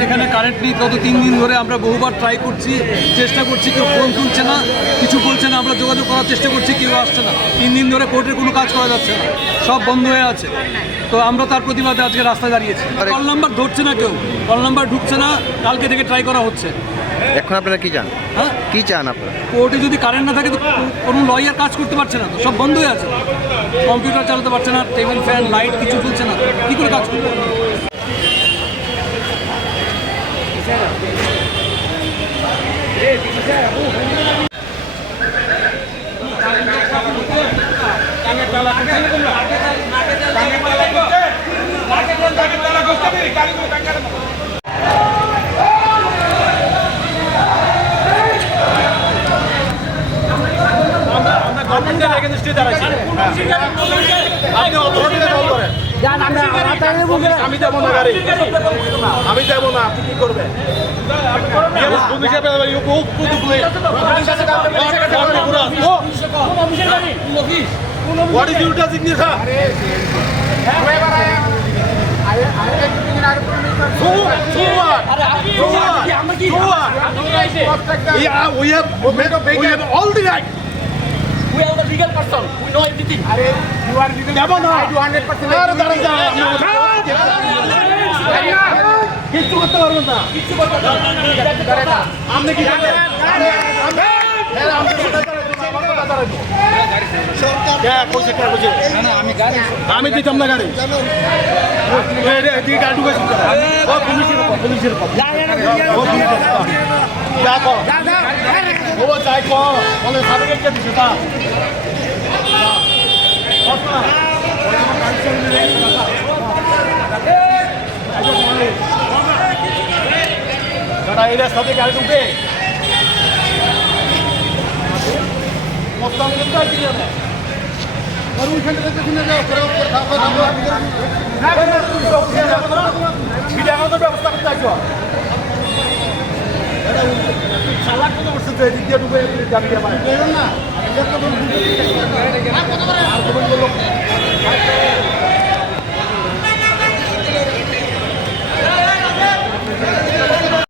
এখানে কারেন্ট নেই। গত 3 দিন ধরে আমরা বহুবার ট্রাই করছি, চেষ্টা করছি, কেউ ফোন তুলছে না, কিছু বলছে না। আমরা যোগাযোগ করার চেষ্টা করছি, কেউ আসছে না। 3 দিন ধরে কোর্টের কোনো কাজ করা যাচ্ছে না, সব বন্ধ হয়ে আছে। তো আমরা তার প্রতিবাদে আজকে রাস্তায় দাঁড়িয়েছি। কল নাম্বার ধরছে না কেউ, কল নাম্বার ঢুকছে না। কালকে থেকে ট্রাই করা হচ্ছে। এখন আপনারা কি চান? হ্যাঁ, কি চান আপনারা? কোর্টে যদি কারেন্ট না থাকে তো কোনো লয়ার কাজ করতে পারছে না, তো সব বন্ধ হয়ে আছে। কম্পিউটার চালাতে পারছে না, টেবিল ফ্যান লাইট কিছু চলছে না, কী করে কাজ করবে? আমি যাবো না গাড়ি, আমি যাবো না। আপনি কি করবেন? What is your designation? So what? Yeah, we have all the right. We are the legal person. We know everything. You are legal. I do 100%. কিছু করতে পারবেন না। আপনি কি করবেন? আমি দিতাম না গাড়ি। গাড়ি ঢুকেছি পুলিশের যাই বলে সার্টিফিকেট দিচ্ছে তা এই রাস্তাতে গাড়ি ঢুকে ব্যবস্থা করতে চাইছ সালাক কত বছর এদিক দিয়ে ঢুকে গাড়ি না